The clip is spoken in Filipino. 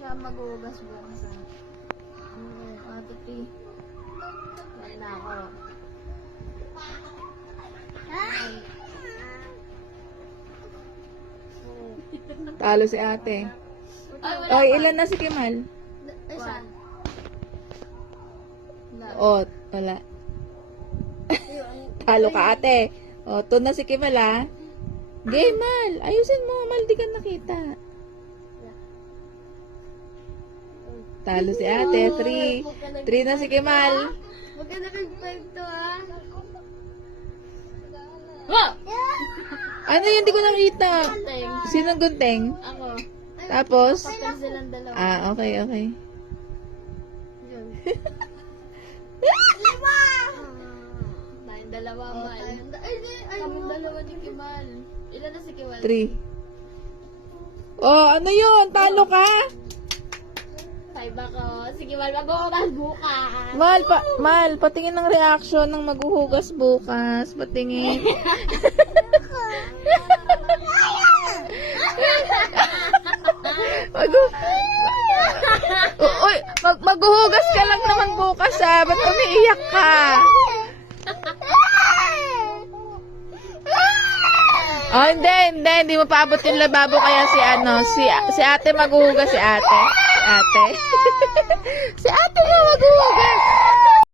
siya maghugas bukas sa Ate P. Wala ako. Talo si ate. Oy, ilan na si Kimal? Saan? Oh, wala. Talo ka ate. Oh, 2 na si Kimal ah. Game, Mal. Ayusin mo. Mal, di ka nakita. Talo si ate. 3. 3 na si Kimal. Huwag ka nakipagto ah. Ano yun? Di ko nakita. Teng. Sinong gunting? Ako. Tapos? Patay silang dalawa. Ah, okay, okay. Yun. Tayong dalawa, Mal. Kaming dalawa ni Kimal. Ilan na si Kimal? 3. Oh, ano yun? Talo ka? 5 ako. Sige, Mal, mag-uugas bukas. Mal, patingin ng reaction ng maghuhugas bukas. Patingin. Maghuhugas ka lang naman bukas ah. Ba't umiiyak ka? Oh, hindi mo paabot yung lababo kaya si ate maghuhugas si ate. Si ate nga maghuhugas.